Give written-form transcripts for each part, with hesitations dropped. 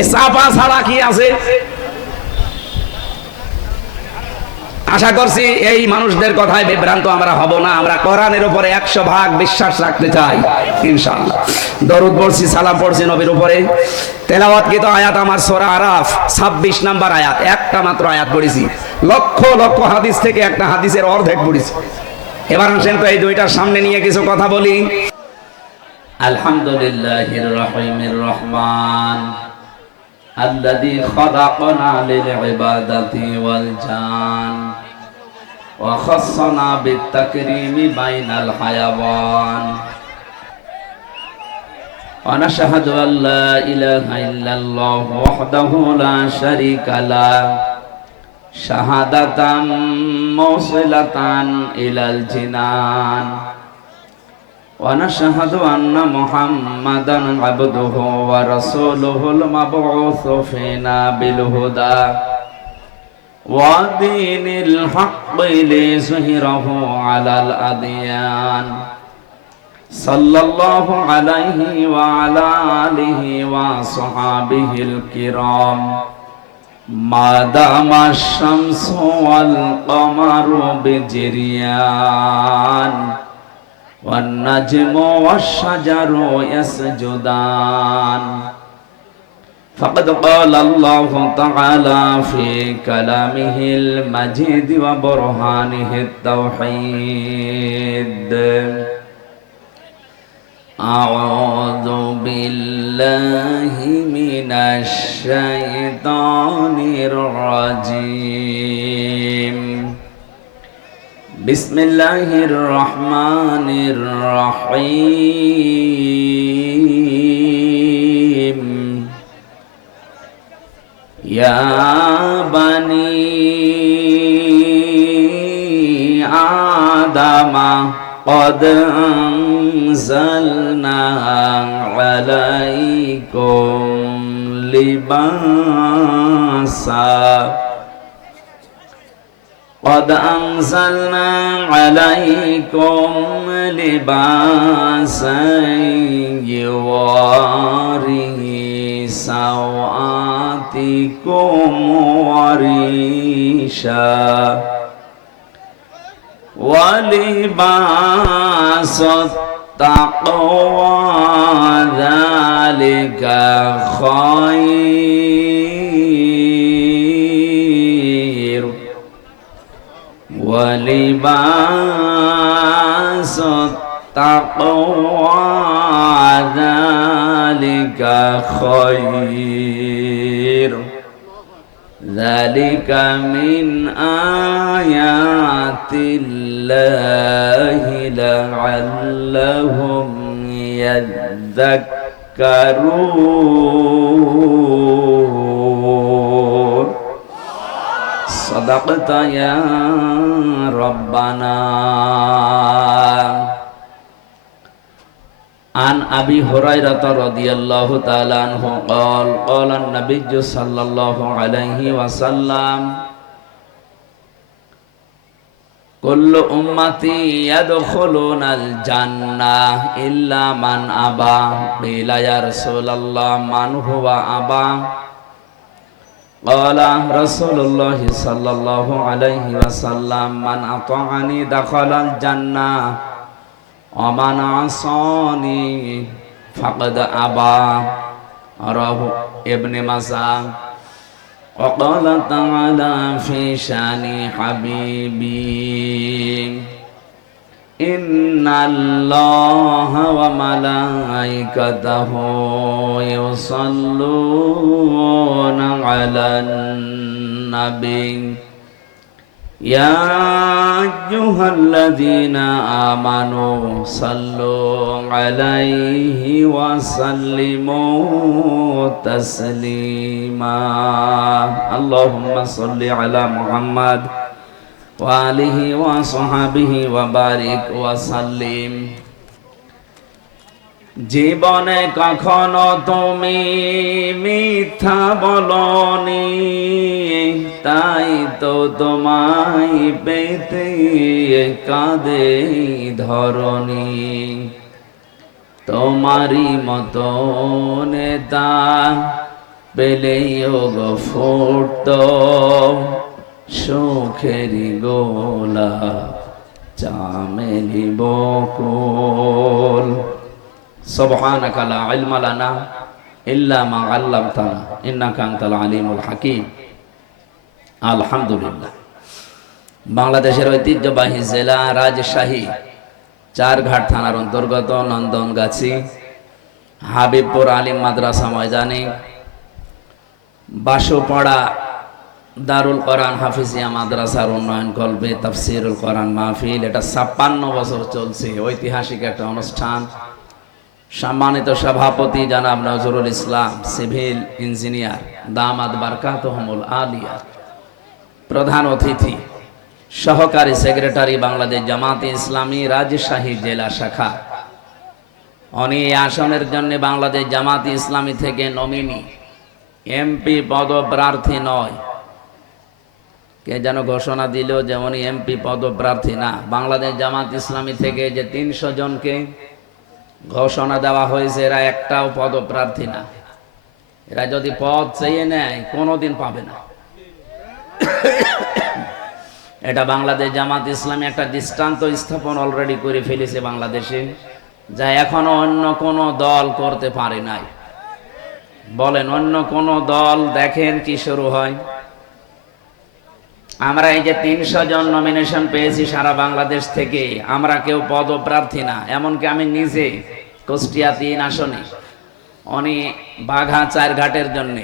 এ চাপা ছাড়া কি আছে? আশা করছি এই মানুষদের কথায় বিভ্রান্ত আমরা হব না। আমরা কোরআনের উপরে 100% বিশ্বাস রাখতে চাই ইনশাআল্লাহ। দরুদ পড়ছি, সালাম পড়ছি নবীর উপরে। তেলাওয়াতকৃত আয়াত আমার সূরা আরাফ 26 নাম্বার আয়াত, একটা মাত্র আয়াত পড়েছি। লক্ষ লক্ষ হাদিস থেকে একটা হাদিসের অর্ধেক পড়েছি। এবার আসেন তো এই দুইটার সামনে নিয়ে কিছু কথা বলি। আলহামদুলিল্লাহির রহিমির রহমান الذي خلقنا للعبادة والجان وخصنا بالتكريم بين الحيوان ونشهد أن لا إله إلا الله وحده لا شريك له شهادة موصلة إلى الجنان ونشهد أن محمدا عبده ورسوله المبعوث فينا بالهدى ودين الحق ليظهره على الأديان صلى الله عليه وعلى آله وصحابه الكرام ما دام الشمس والقمر بجريان والنجم والشجر يسجدان فقد قال الله تعالى في كلامه المجيد وبرهانه التوحيد أعوذ بالله من الشيطان الرجيم بسم الله الرحمن الرحيم يا بني آدم قد أنزلنا عليكم لباسا قد أنزلنا عليكم لباسا يواري سوآتكم وريشا ولباس التقوى ذلك خير ولباس التقوى ذلك خير ذلك من آيات الله لعلهم يذكرون صدقت يا ربنا عن أبي هريرة رضي الله تعالى عنه قال قال النبي صلى الله عليه وسلم كل أمتي يدخلون الجنة إلا من أبى قيل يا رسول الله من هو أبى قال رسول الله صلى الله عليه وسلم من أطاعني دخل الجنة ومن عصاني فقد أبى رواه ابن ماجه وقال تعالى في شان حبيبي إن الله وملائكته يصلون على النبي يا أيها الذين آمنوا صلوا عليه وسلموا تسليما اللهم صل على محمد وآله وصحبه وبارك وسلم জীবনে কখনো তুমি মিথ্যা বলনি, তাই তো তোমায় পেতে কাঁদে ধরণী। তোমারই মতো নেতা পেলেই গো ফুটতো সুখেরি গোলা চামেলি বকুল। সুবহানাকা লা ইলমা লানা ইল্লা মা আল্লামতানা ইন্নাকা আনতাল আলিমুল হাকিম। আলহামদুলিল্লাহ। বাংলাদেশের ঐতিহ্যবাহী জেলা রাজশাহী চারঘাট থানার অন্তর্গত নন্দনগাছি হাবিবপুর আলিম মাদ্রাসা ময়দানে বাসুপাড়া দারুল কোরআন হাফিজিয়া মাদ্রাসার উন্নয়ন কল্পে তাফসিরুল কোরআন মাহফিল। এটা 56 বছর চলছে, ঐতিহাসিক একটা অনুষ্ঠান। সম্মানিত সভাপতি জনাব নজরুল ইসলাম, সিভিল ইঞ্জিনিয়ার, দামাত বারকাতুহুমুল আলিয়া। প্রধান অতিথি সহকারী সেক্রেটারি বাংলাদেশ জামাতে ইসলামী রাজশাহী জেলা শাখা। উনি এই আসনের জন্য বাংলাদেশ জামাতে ইসলামী থেকে নমিনি, এমপি পদপ্রার্থী নয়। কে যেন ঘোষণা দিল যে উনি এমপি পদপ্রার্থী না। বাংলাদেশ জামাত ইসলামী থেকে যে 300 জনকে ঘোষণা দেওয়া হয়েছে এরা একটাও পদপ্রার্থী না। এরা যদি পদ চেয়ে নেয় কোনোদিন পাবে না। এটা বাংলাদেশ জামাত ইসলামী একটা দৃষ্টান্ত স্থাপন অলরেডি করে ফেলেছে বাংলাদেশে, যা এখনো অন্য কোন দল করতে পারে নাই। বলেন অন্য কোন দল দেখেন কি শুরু হয়। আমরা এই যে 300 জন নমিনেশন পেয়েছি সারা বাংলাদেশ থেকে, আমরা কেউ পদপ্রার্থী না। এমনকি আমি নিজে কুষ্টিয়া 3 আসনে, উনি বাঘা 4 ঘাটের জন্য।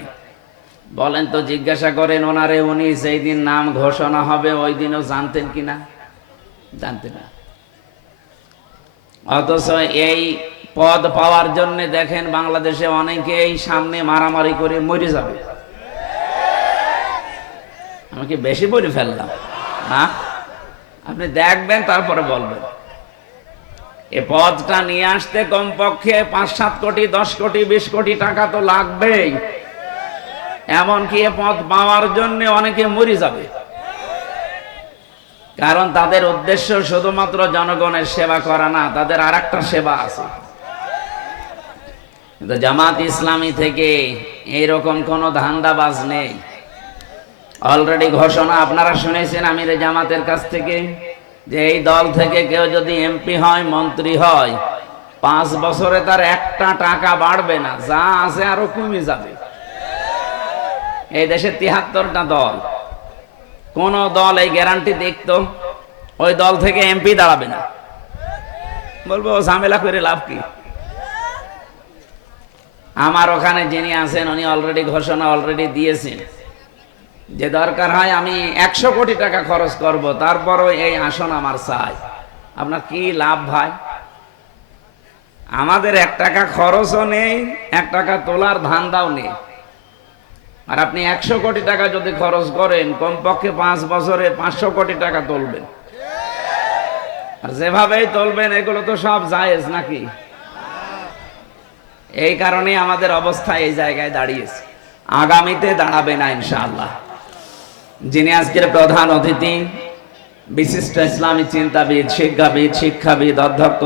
বলেন তো, জিজ্ঞাসা করেন ওনারে, উনি যেই দিন নাম ঘোষণা হবে ওই দিনও জানতেন কিনা? জানতেন না। অথচ এই পদ পাওয়ার জন্য দেখেন বাংলাদেশে অনেকেই সামনে মারামারি করে মরে যাবে। আমি কি বেশি বলে ফেললাম না? আপনি দেখবেন তারপরে বলবেন। এই পদটা নিয়ে আসতে কমপক্ষে 5-7 কোটি, 10 কোটি, 20 কোটি টাকা তো লাগবেই। এমনকি এ পদ পাওয়ার জন্য অনেকে মরে যাবে, কারণ তাদের উদ্দেশ্য শুধুমাত্র জনগণের সেবা করা না, তাদের আরেকটা সেবা আছে। কিন্তু জামাত ইসলামী থেকে এইরকম কোন ধান্দাবাজ নেই। অলরেডি ঘোষণা আপনারা শুনেছেন আমিরে জামাতের কাছ থেকে, যে এই দল থেকে কেউ যদি এমপি হয়, মন্ত্রী হয়, 5 বছরে তার একটা টাকা বাড়বে না, যা আছে আরো কমে যাবে। এই দেশে 73টা দল, কোন দল এই গ্যারান্টি দেখতো ওই দল থেকে এমপি দাঁড়াবে না? বলবো ঝামেলা করে লাভ কি? আমার ওখানে যিনি আছেন উনি অলরেডি ঘোষণা অলরেডি দিয়েছেন যে দরকার হয় আমি 100 কোটি টাকা খরচ করব, তারপরও এই আসন আমার চাই। আপনার কি লাভ ভাই? আমাদের 1 টাকা খরচও নেই, 1 টাকা তোলার ধান্দাও নেই। আর আপনি 100 কোটি টাকা যদি খরচ করেন, কমপক্ষে 5 বছরে 500 কোটি টাকা তুলবেন। আর যেভাবেই তুলবেন এগুলো তো সব জায়েজ নাকি? এই কারণে আমাদের অবস্থা এই জায়গায় দাঁড়িয়েছে। আগামীতে দাঁড়াবে না ইনশাআল্লাহ। যিনি আজকের প্রধান অতিথি, বিশিষ্ট ইসলামী চিন্তাবিদ, শিক্ষাবিদ অধ্যক্ষ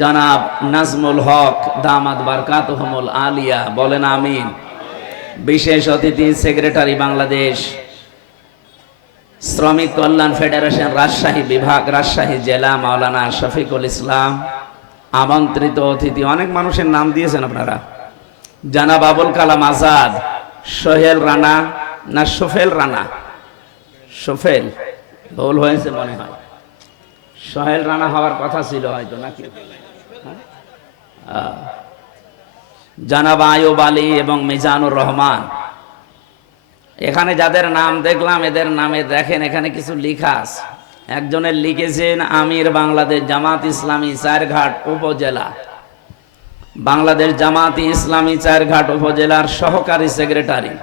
জনাব নাজমুল হক, দামাত বারকাতুহুমুল আলিয়া, বলেন আমিন। বিশেষ অতিথি সেক্রেটারি বাংলাদেশ শ্রমিক কল্যাণ ফেডারেশন রাজশাহী বিভাগ, রাজশাহী জেলা, মাওলানা শফিকুল ইসলাম। আমন্ত্রিত অতিথি অনেক মানুষের নাম দিয়েছেন আপনারা, জনাব আবুল কালাম আজাদ, সোহেল রানা না সোফেল রানা, সোফেল ভুল হয়েছে মনে হয়, সোহেল রানা হওয়ার কথা ছিল হয়তো নাকি, জনাব আয়ুব আলী এবং মিজানুর রহমান। এখানে যাদের নাম দেখলাম এদের নামে দেখেন এখানে কিছু লেখা আছে। একজনের লিখেছেন আমির বাংলাদেশ জামাত ইসলামী 4 ঘাট উপজেলা, বাংলাদেশ জামাত ইসলামী 4 ঘাট উপজেলার সহকারী সেক্রেটারি,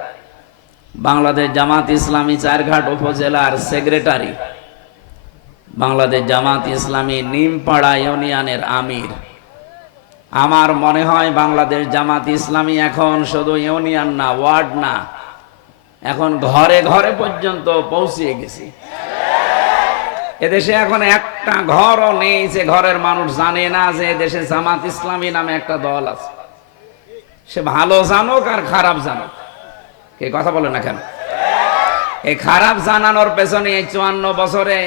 বাংলাদেশ জামাত ইসলামী 4 ঘাট উপজেলার সেক্রেটারি, বাংলাদেশ জামাত ইসলামী নিমপাড়া ইউনিয়নের আমির। আমার মনে হয় বাংলাদেশ জামাত ইসলামী এখন শুধু ইউনিয়ন না, ওয়ার্ড না, এখন ঘরে ঘরে পর্যন্ত পৌঁছে গেছে। এদেশে এখন একটা ঘরও নেই যে ঘরের মানুষ জানে না যে এদেশে জামাত ইসলামী নামে একটা দল আছে। সে ভালো জানুক আর খারাপ জানুক, কে কথা বলে না কেন? এই খারাপ জানানোর পেছনে এই 54 বছরে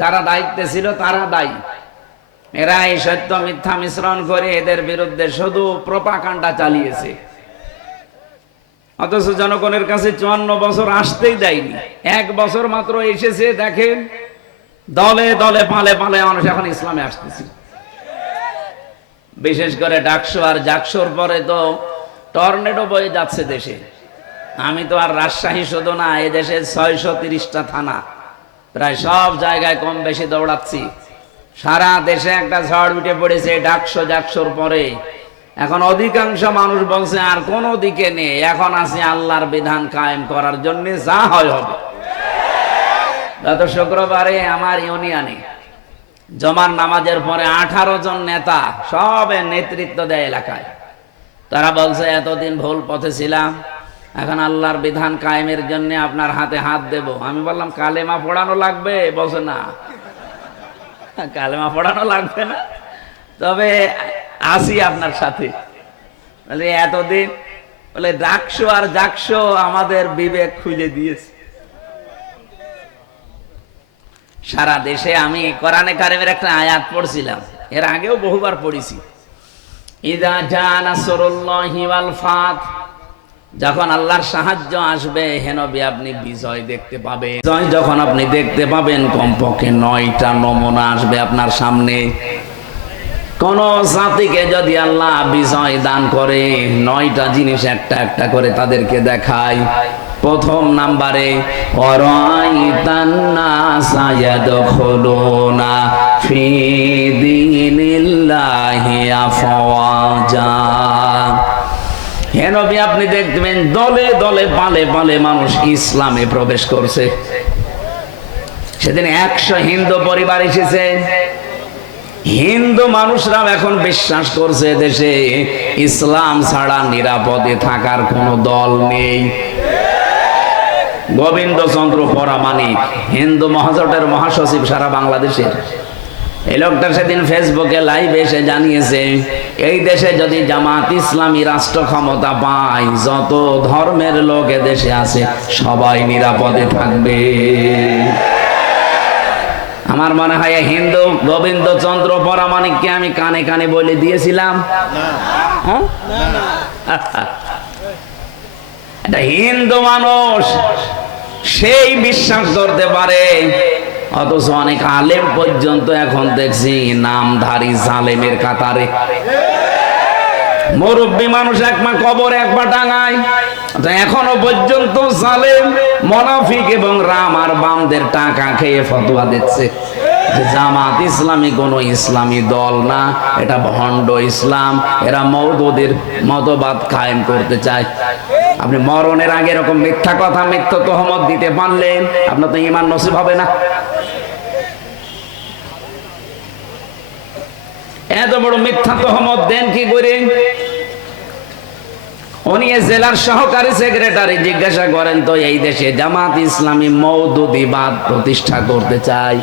যারা দায়িত্বে ছিল তারা দায়ী। এরা এই সত্য মিথ্যা মিশ্রণ করে এদের বিরুদ্ধে শুধু প্রোপাগান্ডা চালিয়েছে, অথচ জনগণের কাছে 54 বছর আসতেই দেয়নি। 1 বছর মাত্র এসেছে, দেখেন দলে দলে পালে পালে মানুষ এখন ইসলামে আসতেছে। বিশেষ করে ডাকসু আর জাকসুর পরে তো টর্নেডো বয়ে যাচ্ছে দেশে। আমি তো আর রাজশাহী শুধু না, এই দেশে 630টা থানা, প্রায় সব জায়গায় কম বেশি দৌড়াচ্ছি। সারা দেশে একটা ঝড় উঠে পড়েছে ডাকসু জাকসুর পরে। এখন অধিকাংশ মানুষ বলছে আর কোনো দিকে নেই, এখন আছে আল্লাহর বিধান কায়েম করার জন্য, যা হয় হবে। গত শুক্রবারে আমার ইউনিয়নে জমার নামাজের পরে 18 জন নেতা সবে নেতৃত্ব দেয় এলাকায়। তারা বলছে এতদিন ভুল পথে ছিলাম, এখন আল্লাহর বিধান কায়েমের জন্য আপনার হাতে হাত দেব। আমি বললাম কালেমা পড়ানো লাগবে? বলছে না, কালেমা পড়ানো লাগবে না, তবে আসি আপনার সাথে। বলে এতদিন বলে ডাকসু আর জাকসু আমাদের বিবেক খুলে দিয়েছে। সারা দেশে আমি কোরআনে কারিমের একটা আয়াত পড়ছিলাম, এর আগেও বহুবার পড়েছি। ইযা জা নাসরুল্লাহি ওয়াল ফাত, যখন আল্লাহর সাহায্য আসবে হে নবী আপনি বিজয় দেখতে পাবেন। বিজয় যখন আপনি দেখতে পাবেন, কমপক্ষে 9টা নমুনা আসবে আপনার সামনে। কোন জাতিকে যদি আল্লাহ বিজয় দান করে, 9টা জিনিস একটা একটা করে তাদেরকে দেখায়। প্রথম নাম্বারে ওয়ারাইতান নাসা ইয়াদখুলুনা ফি দীনিল্লাহি আফওয়াজা, হে নবী আপনি দেখবেন দলে দলে পালে পালে মানুষ ইসলামে প্রবেশ করছে। সেদিন 100 হিন্দু পরিবার এসেছে। হিন্দু মানুষরাও এখন বিশ্বাস করছে দেশে ইসলাম ছাড়া নিরাপদে থাকার কোনো দল নেই। গোবিন্দচন্দ্র পরামানিক, হিন্দু মহাজোটের মহাসচিব সারা বাংলাদেশের, এই লোকটা সেদিন ফেসবুকে লাইভে এসে জানিয়েছে এই দেশে যদি জামাত ইসলামী রাষ্ট্র ক্ষমতা পায়, যত ধর্মের লোক দেশে আছে সবাই নিরাপদে থাকবে। আমার মনে হয় হিন্দু গোবিন্দচন্দ্র পরামানিককে আমি কানে কানে বলে দিয়েছিলাম। এটা হিন্দু মানুষ, সেই বিশ্বাস করতে পারে, অথচ অনেক আলেম পর্যন্ত এখন দেখছি নামধারী জালেমের কাতারে। মুরব্বী মানুষ একমা কবরে একবার টাঙায়, এখনো পর্যন্ত জালেম মুনাফিক এবং রাম আর বামদের টাকা খেয়ে ফতোয়া দিচ্ছে যে জামাত ইসলামী কোনো ইসলামী দল না, এটা ভণ্ড ইসলাম, এরা মওদুদের মতবাদ কায়েম করতে চায়। আপনি মরণের আগে এরকম মিথ্যা কথা মিথ্যা তহমত দিতে পারলেন, আপনার তো ঈমান নসিব হবে না। এত বড় মিথ্যা তহমত দেন কি করে? উনি জেলার সহকারী সেক্রেটারি, জিজ্ঞাসা করেন তো এই দেশে জামাত ইসলামী মওদুদিবাদ প্রতিষ্ঠা করতে চায়।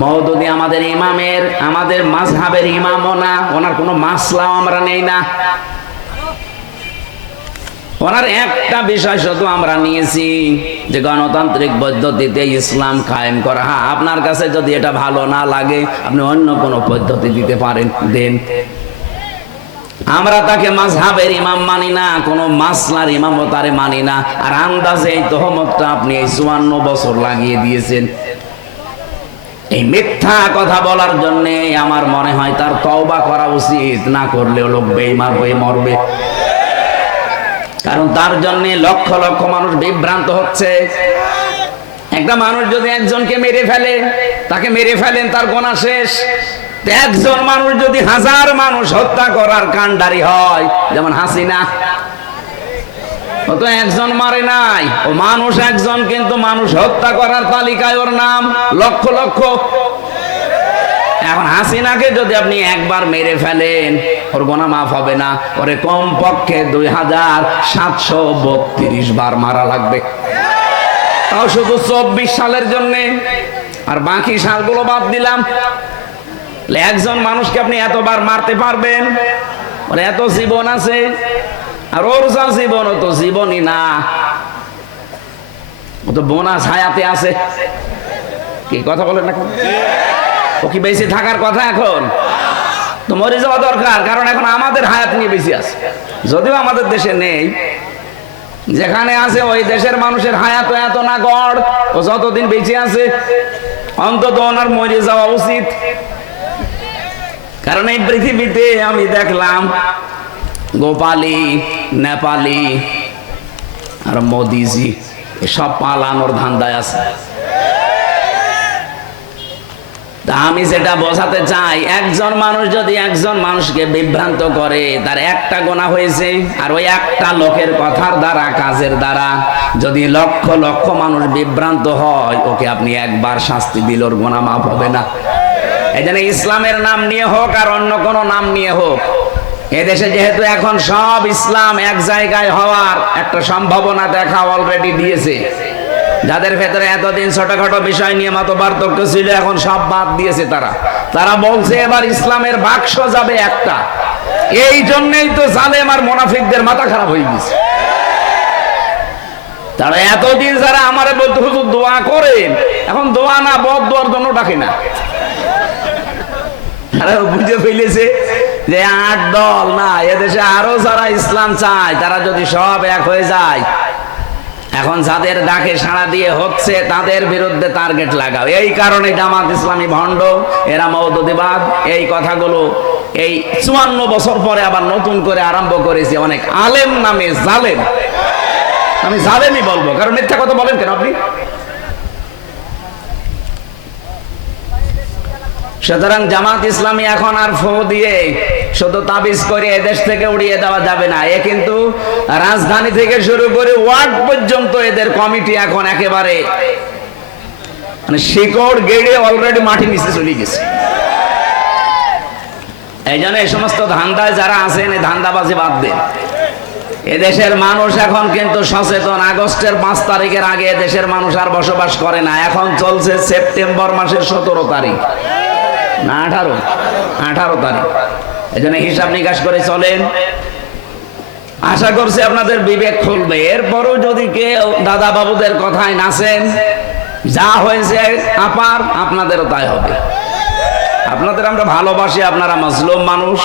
মওদুদি আমাদের ইমামের, আমাদের মাযহাবের ইমামও না, ওনার কোনো মাসলাও আমরা নেই না। ওনার একটা বিষয় শুধু আমরা নিয়েছি যে গণতান্ত্রিক পদ্ধতিতে ইসলাম কায়েম করা। হ্যাঁ, আপনার কাছে যদি এটা ভালো না লাগে আপনি অন্য কোনো পদ্ধতি দিতে পারেন, দেন। আমরা তাকে মাযহাবের ইমাম মানি না, কোনো মাসলার ইমামও তারে মানি না। আর আন্দাজে এই তহমতটা আপনি এই 54 বছর লাগিয়ে দিয়েছেন। এই মিথ্যা কথা বলার জন্য আমার মনে হয় তার তওবা করা উচিত, না করলেও লোক বেঈমান হয়ে মরবে। কারণ তার জন্য লক্ষ লক্ষ মানুষ বিভ্রান্ত হচ্ছে। একটা মানুষ যদি একজনকে মেরে ফেলে, তাকে মেরে ফেলেন, তার গোনা শেষ। একজন মানুষ যদি 1000 মানুষ হত্যা করার কাণ্ডারি হয়, যেমন হাসিনা, ও তো একজন মারে নাই, ও মানুষ একজন, কিন্তু মানুষ হত্যা করার তালিকায় ওর নাম লক্ষ লক্ষ। এখন হাসিনাকে যদি আপনি একবার মেরে ফেলেন, ওর গোনা মাফ হবে না, ওরে কমপক্ষে 2732 বার মারা লাগবে, তাও শুধু 24 সালের জন্য। আর বাকি সালগুলো বাদ দিলাম। একজন মানুষকে আপনি এতবার মারতে পারবেন? ওর এত জীবন আছে, আর ওর যা জীবন ও তো জীবনই না, ও তো বোনাস হায়াতে আছে। কি কথা বলেন এখন? ও কি বেঁচে থাকার কথা? এখন তো মরে যাওয়া দরকার, কারণ এখন আমাদের হায়াত নিয়ে বেশি আছে। যদিও আমাদের দেশে নেই, যেখানে আছে ওই দেশের মানুষের হায়াত এত না গড়, ও যতদিন বেঁচে আছে অন্তত ওনার মরে যাওয়া উচিত। কারণ এই পৃথিবীতে আমি দেখলাম গোপালী, নেপালি আর মোদিজি সব পালানোর ধান্দায় আছে। তা আমি যেটা বোঝাতে চাই, একজন মানুষ যদি একজন মানুষকে বিভ্রান্ত করে, তার একটা গোনা হয়েছে। আর ওই একটা লোকের কথার দ্বারা, কাজের দ্বারা যদি লক্ষ লক্ষ মানুষ বিভ্রান্ত হয়, ওকে আপনি একবার শাস্তি দিলে ওর গোনা মাফ হবে না। এই জন্য ইসলামের নাম নিয়ে হোক আর অন্য কোনো নাম নিয়ে হোক, এদেশে যেহেতু এখন সব ইসলাম এক জায়গায় হওয়ার একটা সম্ভাবনা দেখা অলরেডি দিয়েছে। যাদের ভেতরে এতদিন ছোটখাটো বিষয় নিয়ে মত পার্থক্য ছিল, এখন সব বাদ দিয়েছে। তারা বলছে এবার ইসলামের বাক্স যাবে একটা। এই জন্যই তো জালেম আর মুনাফিকদের মাথা খারাপ হয়ে গেছে। তারা এতদিন যারা আমারে বলতে হুজুর দোয়া করেন, এখন দোয়া না বদ দোয়ার জন্য ডাকে না। তারা বুঝে ফেলেছে যে 8 দল না, এদেশে আরো যারা ইসলাম চায় তারা যদি সব এক হয়ে যায়, এখন যাদের ডাকে সাড়া দিয়ে হচ্ছে তাদের বিরুদ্ধে টার্গেট লাগাও। এই কারণে জামাত ইসলামী ভণ্ড, এরা মওদুদিবাদ, এই কথাগুলো এই 54 বছর পরে আবার নতুন করে আরম্ভ করেছে অনেক আলেম নামে জালেম। আমি জালেমই বলবো, কারণ মিথ্যা কথা বলেন কেন আপনি? সুতরাং জামাত ইসলামী এখন আর ফু দিয়ে শুধু তাবিজ করে এদেশ থেকে উড়িয়ে দেওয়া যাবে না। এ কিন্তু রাজধানী থেকে শুরু করে ওয়ার্ড পর্যন্ত এদের কমিটি এখন একেবারে মানে শিকড় গেড়ে অলরেডি মাটি নিচে চলে গেছে। এই জন্য এই সমস্ত ধান্দায় যারা আছেন, এই ধান্দাবাজি বাদ দেন। এদেশের মানুষ এখন কিন্তু সচেতন। আগস্টের 5 তারিখের আগে এদেশের মানুষ আর বসবাস করে না। এখন চলছে সেপ্টেম্বর মাসের 17 তারিখ না 18 তারিখ। এই জন্য হিসাব নিকাশ করে চলেন। আশা করছি আপনাদের বিবেক খুলবে। এরপরও যদি কেউ দাদা বাবুদের কথায় নাচেন, যা হয়েছে আপার আপনাদেরও তাই হবে। আপনাদের আমরা ভালোবাসি, আপনারা মজলুম মানুষ।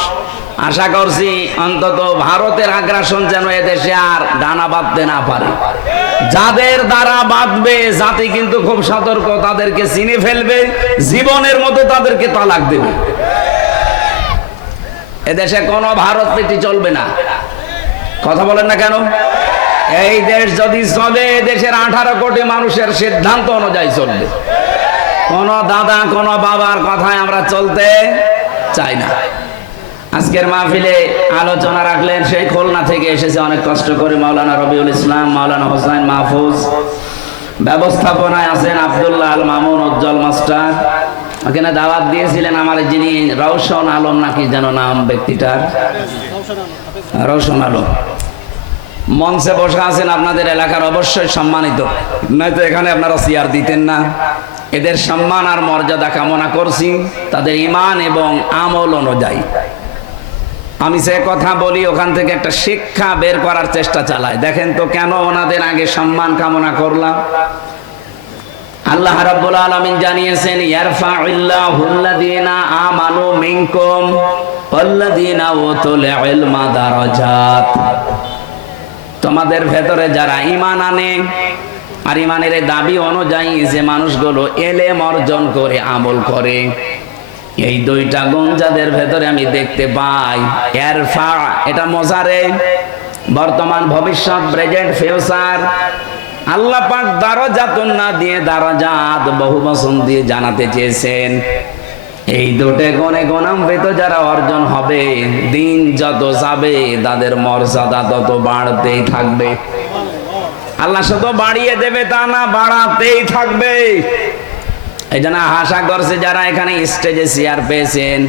আশা করছি অন্তত ভারতের আগ্রাসন যেন এদেশে আর ডানা বাঁধতে না পারে। যাদের দ্বারা বাঁধবে জাতি কিন্তু খুব সতর্ক, তাদেরকে চিনে ফেলবে, জীবনের মতো তাদেরকে তালাক দেবে। এদেশে কোনো ভারত প্রীতি চলবে না। কথা বলেন না কেন? এই দেশ যদি চলে, দেশের 18 কোটি মানুষের সিদ্ধান্ত অনুযায়ী চলবে। কোন দাদা কোন বাবার কথায় আমরা চলতে চাই না। আজকের মাহফিলে আলোচনা রাখলেন সেই খুলনা থেকে এসেছে অনেক কষ্ট করে মাওলানা রবিউল ইসলাম, মাওলানা হোসেন মাহফুজ। ব্যবস্থাপনায় আছেন আব্দুল্লাহ আল মামুন উজ্জ্বল মাস্টার। ওখানে দাওয়াত দিয়েছিলেন আমার যিনি রওশন আলম নাকি যেন নাম ব্যক্তিটার, রওশন আলম। মঞ্চে বসে আছেন আপনাদের এলাকার অবশ্যই সম্মানিত, নয়তো এখানে আপনারা চেয়ার দিতেন না। এদের সম্মান আর মর্যাদা কামনা করছি তাদের ঈমান এবং আমল অনুযায়ী। আমি যে কথা বলি ওখান থেকে একটা শিক্ষা বের করার চেষ্টা চালাই। দেখেন তো কেন ওনাদের আগে সম্মান কামনা করলাম। আল্লাহ রাব্বুল আলামিন জানিয়েছেন, ইয়ারফাউল্লাহুল্লাযীনা আমানু মিনকুম ওয়াল্লাযীনা উতুল ইলমা দারাজাত। তোমাদের ভেতরে যারা ঈমান আনে আর ঈমানের দাবি অনুযায়ী যে মানুষগুলো ইলম অর্জন করে আমল করে, এই দুইটা গুণ যাদের ভেতরে আমি দেখতে পাই। ইয়ারফা এটা মজারে, বর্তমান ভবিষ্যৎ, প্রেজেন্ট ফিউচার। আল্লাহ পাক দারাজাতুন না দিয়ে দারাজাত বহু বচন দিয়ে জানাতে চেয়েছেন। এই দুটো গুণে গুণান্বিত যারা অর্জন হবে, দিন যত যাবে তাদের মর্যাদা তত বাড়তেই থাকবে। আল্লাহ শুধু বাড়িয়ে দেবে তা না, বাড়াতেই থাকবে। এই জন্য আশা করছে যারা এখানে স্টেজে চেয়ার পেয়েছেন,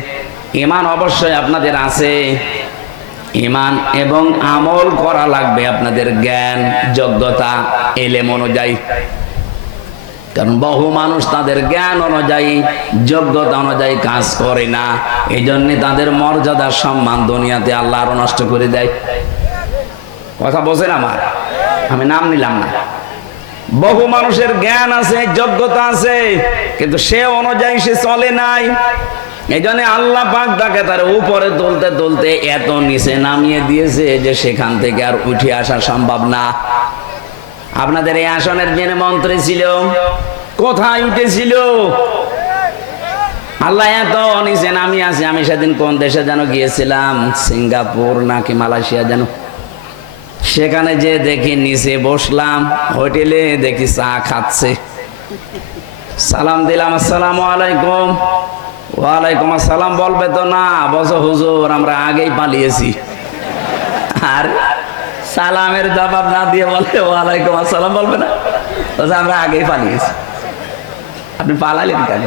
ঈমান অবশ্যই আপনাদের আছে। ঈমান এবং আমল করা লাগবে আপনাদের জ্ঞান যোগ্যতা এলেম অনুযায়ী। কারণ বহু মানুষ তাদের জ্ঞান অনুযায়ী যোগ্যতা অনুযায়ী কাজ করে না, এই জন্য তাদের মর্যাদার সম্মান দুনিয়াতে আল্লাহ আরো নষ্ট করে দেয়। কথা বোঝেন আমার? আমি নাম নিলাম না। বহু মানুষের জ্ঞান আছে, যোগ্যতা আছে, কিন্তু সে অনুযায়ী সে চলে নাই। এই জন্য আল্লাহ পাক তাকে তার উপরে তুলতে তুলতে এত নিচে নামিয়ে দিয়েছে যে সেখান থেকে আর উঠে আসা সম্ভব না। আপনাদের এই আসনের যিনি মন্ত্রী ছিল, কোথায় উঠেছিল? আল্লাহ এত নিচে নামিয়ে আছে। আমি সেদিন কোন দেশে যেন গিয়েছিলাম, সিঙ্গাপুর নাকি মালয়েশিয়া যেন, সেখানে যে দেখি নিচে বসলাম হোটেলে, দেখি চা খাচ্ছে। সালাম দিলাম, আসসালামু আলাইকুম। ওয়ালাইকুম আসসালাম বলবে তো না, বলছো হুজুর আমরা আগেই পালিয়েছি। আর সালামের জবাব না দিয়ে বলে ওয়ালাইকুম আসসালাম বলবে না, বলছে আমরা আগেই পালিয়েছি। আপনি পালালেন কেন?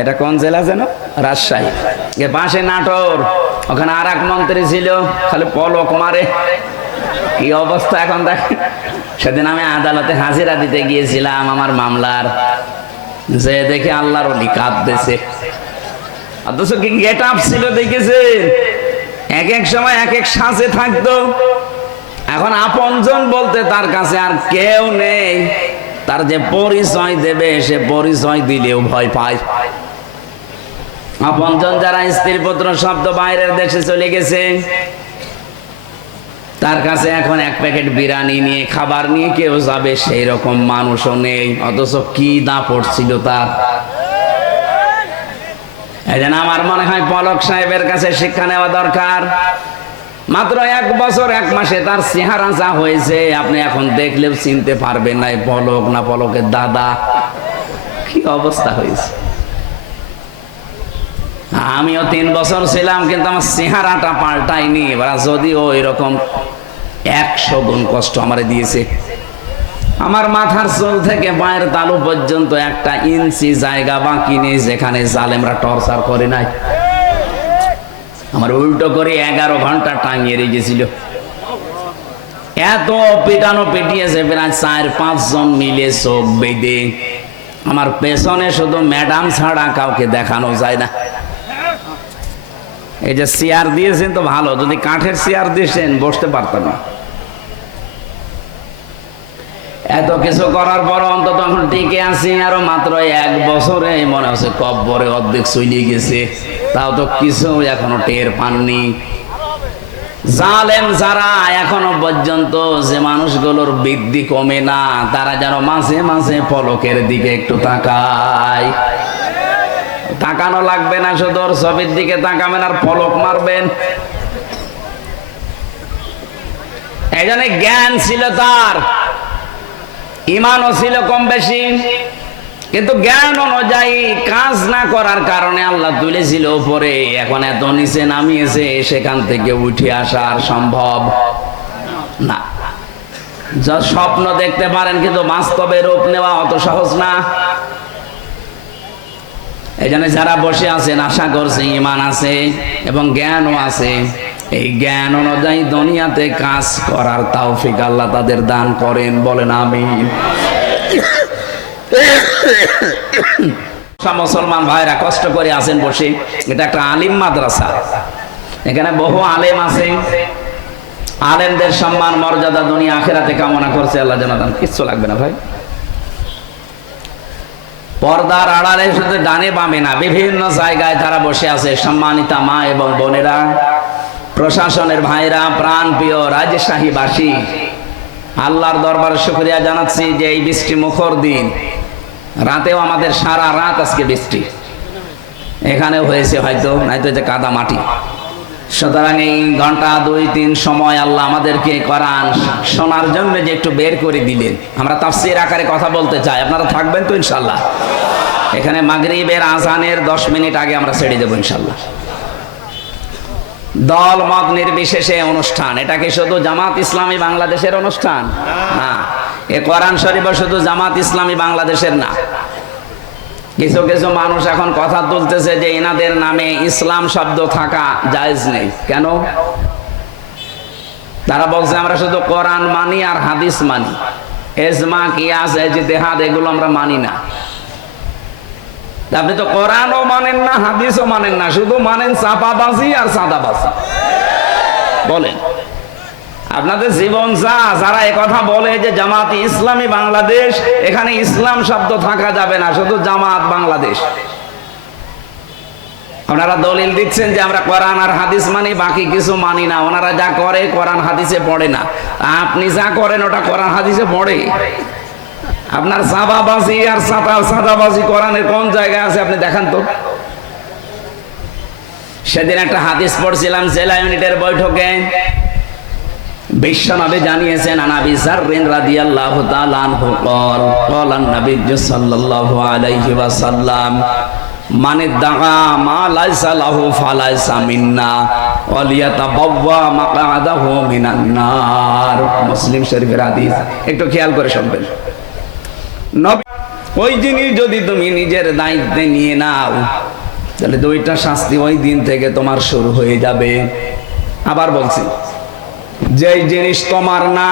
এটা কোন জেলা যেন? রাজশাহী। পাশে নাটোর, ওখানে আর এক মন্ত্রী ছিল, খালি পলক মারে। কি অবস্থা এখন দেখেন। সেদিন আমি আদালতে হাজিরা দিতে গিয়েছিলাম আমার মামলার, যে দেখে আল্লাহর ওলি কাঁদতেছে। অথচ কি গেট আপ ছিল দেখেছেন? এক এক সময় এক এক সাজে থাকতো। এখন আপনজন বলতে তার কাছে আর কেউ নেই। তার যে পরিচয় দেবে, সে পরিচয় দিলেও ভয় পায়। আপনজন যারা স্ত্রী পুত্র শব্দ বাইরের দেশে চলে গেছে, তার কাছে এখন এক প্যাকেট বিরিয়ানি নিয়ে খাবার নিয়ে কেউ যাবে সেই রকম মানুষও নেই। অথচ কি দাপট ছিল তার। এই জন্য আমার মনে হয় পলক সাহেবের কাছে শিক্ষা নেওয়া দরকার। মাত্র 1 বছর 1 মাসে তার চেহারা যা হয়েছে, আপনি এখন দেখলেও চিনতে পারবেন না পলক না পলকের দাদা। কি অবস্থা হয়েছে। আমিও 3 বছর ছিলাম, কিন্তু আমার চেহারাটা পাল্টাইনি। যদিও এরকম 100 গুণ কষ্ট আমারে দিয়েছে। আমার মাথার চুল থেকে পায়ের তালু পর্যন্ত 1 ইঞ্চি জায়গা বাকি নেই যেখানে জালেমরা টর্চার করে নাই। আমার উল্টো করে 11 ঘন্টা টাঙিয়ে রেখেছিল। এত পিটানো পিটিয়েছে, প্রায় 4-5 জন মিলে চোখ বেঁধে। আমার পেছনে শুধু ম্যাডাম ছাড়া কাউকে দেখানো যায় না। এই যে চেয়ার দিয়েছেন তো ভালো, যদি কাঠের চেয়ার দিয়েছেন বসতে পারতাম না। এত কিছু করার পর অন্তত এখন টিকে আছি। আরো মাত্র 1 বছরে মনে হচ্ছে কব্বরে অর্ধেক চলে গেছে, তাও তো কিছু এখনো টের পাননি। জালেম যারা এখনো পর্যন্ত, যে মানুষগুলোর বৃদ্ধি কমে না, তারা যেন মাঝে মাঝে পলকের দিকে একটু তাকায়। তাকানো লাগবে না, শুধু ওর ছবির দিকে তাকাবেন আর পলক মারবেন। এই জন্য জ্ঞান ছিল তার, ইমানও ছিল কম বেশি, কিন্তু জ্ঞান অনুযায়ী কাজ না করার কারণে আল্লাহ তুলেছিল উপরে। এখন এত নিচে নামিয়েছে, সেখান থেকে উঠে আসা আর সম্ভব না। যা স্বপ্ন দেখতে পারেন, কিন্তু বাস্তবে রূপ নেওয়া অত সহজ না। এই জন্য যারা বসে আছেন, আশা করছে ঈমান আছে এবং জ্ঞানও আছে। এই জ্ঞান অনুযায়ী দুনিয়াতে কাজ করার তৌফিক আল্লাহ তাদের দান করেন, বলেন আমিন। মুসলমান ভাইরা কষ্ট করে আছেন বসে। এটা একটা আলিম মাদ্রাসা, এখানে বহু আলেম আছে। আলেমদের সম্মান মর্যাদা দুনিয়া আখিরাতে কামনা করছে আল্লাহ যেন দান। কিচ্ছু লাগবে না ভাই। পর্দার আড়ালে শুধু ডানে বামে না, বিভিন্ন জায়গায় তারা বসে আছে। সম্মানিতা মা এবং বোনেরা, প্রশাসনের ভাইরা, প্রাণ প্রিয় রাজশাহীবাসী, আল্লাহর দরবারে শুকরিয়া জানাচ্ছি যে এই বৃষ্টি মুখর দিন, রাতেও আমাদের সারা রাত আজকে বৃষ্টি এখানেও হয়েছে, হয়তো নয়তো যে কাদা মাটি। সুতরাং এই ঘন্টা 2-3 সময় আল্লাহ আমাদেরকে কোরআন শোনার জন্য যে একটু বের করে দিলেন। আমরা তাফসীর আকারে কথা বলতে চাই, আপনারা থাকবেন তো ইনশাল্লাহ? এখানে মাগরিবের আজানের 10 মিনিট আগে আমরা ছেড়ে দেবো ইনশাল্লাহ। দল মত নির্বিশেষে অনুষ্ঠান। এটা কি শুধু জামাত ইসলামী বাংলাদেশের অনুষ্ঠান? না, এ কোরআন শরীফ শুধু জামাত ইসলামী বাংলাদেশের না। কিছু কিছু মানুষ এখন কথা তুলতেছে যে এনাদের নামে ইসলাম শব্দ থাকা জায়েজ নেই। কেন? তারা বলছে আমরা শুধু কোরআন মানি আর হাদিস মানি। এজমা কি আছে, ইজতিহাদ, এগুলো আমরা মানি না। আপনি তো কোরআনও মানেন না, হাদিসও মানেন না, শুধু মানেন চাপাবাজি আর চাঁদাবাজি। বলেন আপনাদের জীবন যারা একথা বলে যে জামাত ইসলামী বাংলাদেশ, এখানে ইসলাম শব্দ থাকা যাবে না, শুধু জামাত বাংলাদেশ। ওনারা দলিল দিচ্ছেন যে আমরা কোরআন আর হাদিস মানি, বাকি কিছু মানি না। ওনারা যা করে কোরআন হাদিসে পড়ে না, আপনি যা করেন ওটা কোরআন হাদিসে পড়ে। আপনার চাঁদাবাজি আর চাঁদাবাজি কোরআনের কোন জায়গায় আছে আপনি দেখান তো। সেদিন একটা হাদিস পড়ছিলাম জেলা ইউনিটের বৈঠকে, বিশ্বনবী জানিয়েছেন, আনাবি যাররিন রাদিয়াল্লাহু তাআলা আনহু قال قال النبي صلى الله عليه وسلم من ادعى ما ليس له فليس منا وليتبوأ مقعده من النار। মুসলিম শরীফের হাদিস, একটু খেয়াল করে শুনবেন। নবী, ওই জিনিস যদি তুমি নিজের দায়িত্বে নিয়ে নাও, তাহলে দুইটা শাস্তি ওই দিন থেকে তোমার শুরু হয়ে যাবে। আবার বলছি, যেই জিনিস তোমার না,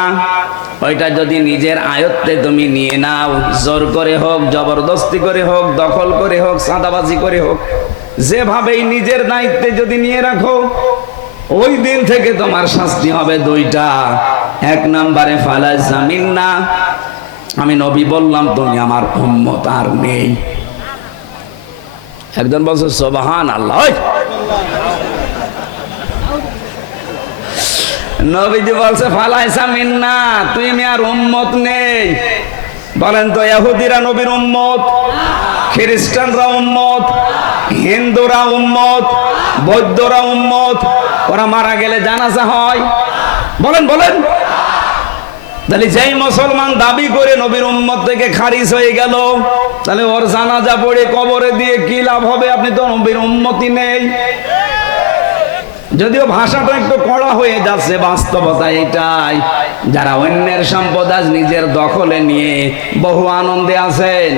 ওইটা যদি নিজের আয়ত্তে তুমি নিয়ে নাও, জোর করে হোক, জবরদস্তি করে হোক, দখল করে হোক, চাঁদাবাজি করে হোক, যেভাবেই নিজের দায়িত্বে যদি নিয়ে রাখো, ওই দিন থেকে তোমার শাস্তি হবে দুইটা। এক নম্বরে ফালাইসা মিন্না, আমি নবী বললাম তুমি আমার উম্মত আর নেই। একজন বলছে সুবহানাল্লাহ। নবীজি বলছে ফালাইসা মিন্না, তুমি আর উম্মত নেই। বলেন তো, ইহুদিরা নবীর উম্মত, খ্রিস্টানরা উম্মত, হিন্দুরা উম্মত, বৌদ্ধরা উম্মত। ওরা মারা গেলে জানাজা হয়, বলেন বলেন। তাহলে যেই মুসলমান দাবি করে নবীর উম্মত থেকে খারিজ হয়ে গেল, তাহলে ওর জানাজা পড়ে কবরে দিয়ে কি লাভ হবে? আপনি তো নবীর উম্মতই নেই। যদিও ভাষাটা একটু কড়া হয়ে যাচ্ছে, বাস্তবতা এটাই। যারা অন্যের সম্পদ আজ নিজের দখলে নিয়ে বহু আনন্দে আছেন,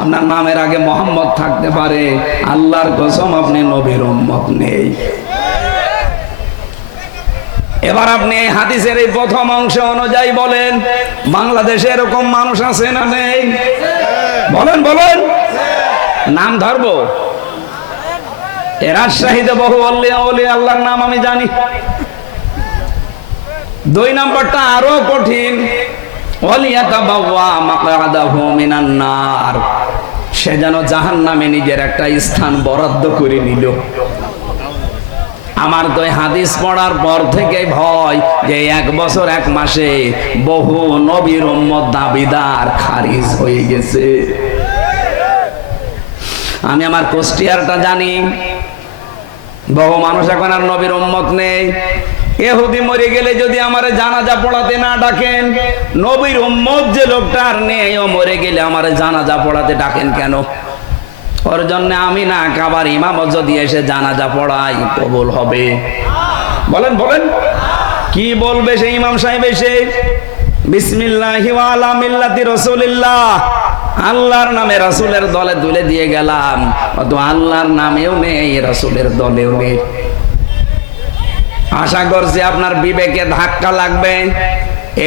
আপনার নামের আগে মোহাম্মদ থাকতে পারে, আল্লাহর কসম আপনি নবীর উম্মত নেই। এবার আপনি হাদিসের এই প্রথম অংশ অনুযায়ী বলেন, বাংলাদেশে এরকম মানুষ আছে না নেই? বলেন বলেন, নাম ধরবো। রাজশাহীতে বহু আল্লাহর নাম আমি জানি। দুই নম্বরটা আরো কঠিন, ওয়ালিয়াতাবাওয়া মাকআদাহু মিনান নার, সে যেন জাহান্নামে নিজের একটা স্থান বরাদ্দ করে নিল। আমার তো হাদিস পড়ার পর থেকে ভয় যে 1 বছর 1 মাসে বহু নবীর উম্মত দাবিদার খারিজ হয়ে গেছে। আমি আমার কুষ্টিয়ারটা জানি, বহু মানুষ এখন আর নবীর উম্মত নেই। ইহুদি মরে গেলে যদি আমারে জানাজা পড়াতে না ডাকেন, নবীর উম্মত যে লোকটা আর নেই, ও মরে গেলে আমারে জানাজা পড়াতে ডাকেন কেন? ওর জন্য আমি না কাবার ইমামত যদি এসে জানাজা পড়াই, কবুল হবে? বলেন বলেন, কি বলবে সেই ইমাম সাহেব এসে? বিসমিল্লাহি ওয়া আলা মিল্লাতি রাসূলিল্লাহ, আল্লাহর নামে রাসূলের দলে তুলে দিয়ে গেলাম। অত আল্লাহর নামেও নেই, রাসূলের দলেও নেই। আশা করছি আপনার বিবেকে ধাক্কা লাগবে।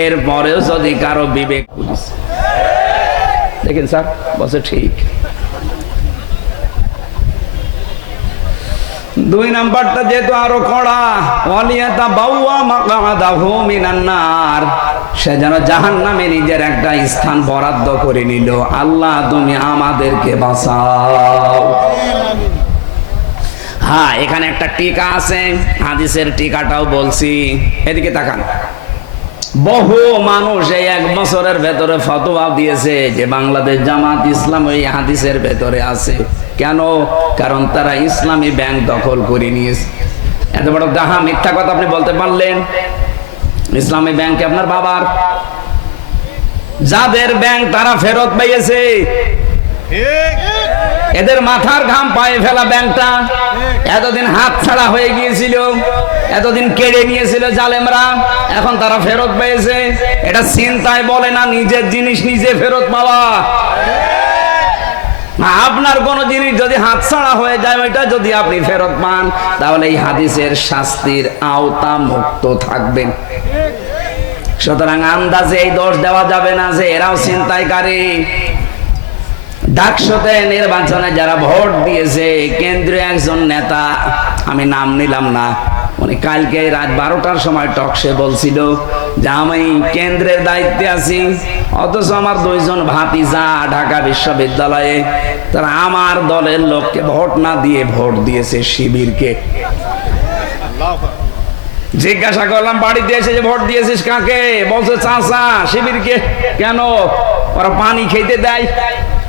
এরপরেও যদি কারো বিবেক, দেখেন স্যার বসে ঠিক। 2 নাম্বারটা যেহেতু আরো কড়া, ওয়ালিয়াতাবাওয়া মাকআদাহু মিনান নার, সে যেন জাহান্নামে নিজের একটা স্থান বরাদ্দ করে নিল। আল্লাহ তুমি আমাদেরকে বাঁচাও। হ্যাঁ, এখানে একটা টিকা আছে, হাদিসের টিকাটাও বলছি, এদিকে তাকান। বহু মানুষ এই 1 বছরের ভেতরে ফতোয়া দিয়েছে যে বাংলাদেশ জামাত ইসলাম ওই হাদিসের ভেতরে আছে। কেন? কারণ তারা ইসলামী ব্যাংক দখল করে নিয়েছে। এত বড় ডাহা মিথ্যা কথা আপনি বলতে পারলেন? ইসলামী ব্যাংক আপনার বাবার, যাদের ব্যাংক তারা ফেরত পেয়েছে, এদের মাথার ঘাম পায়ে ফেলা ব্যাংকটা এতদিন হাত ছাড়া হয়ে গিয়েছিল, এতদিন কেড়ে নিয়েছিল জালেমরা, এখন তারা ফেরত পেয়েছে। এটা চিন্তায় বলে না নিজের জিনিস নিজে ফেরত পাওয়া। আপনার কোন জিনিস যদি হাতছাড়া হয়ে যায়, ওইটা যদি আপনি ফেরত পান, তাহলে এই হাদিসের শাস্তির আওতা মুক্ত থাকবেন। সুতরাং আন্দাজে এই দোষ দেওয়া যাবে না যে এরাও ছিনতাইকারী। ডাকসুতে নির্বাচনে যারা ভোট দিয়েছে, কেন্দ্রীয় একজন নেতা, আমি নাম নিলাম না, উনি কালকে রাত 12টার সময় টকশে বলছিল যে আমি কেন্দ্রের দায়িত্বে আছি, অথচ আমার 2 জন ভাতিজা ঢাকা বিশ্ববিদ্যালয়ে, তারা আমার দলের লোককে ভোট না দিয়ে ভোট দিয়েছে শিবিরকে। জিজ্ঞাসা করলাম বাড়িতে এসে যে ভোট দিয়েছিস কাকে? বলছে চাচা শিবিরকে। কেন? ওরা পানি খেতে দেয়,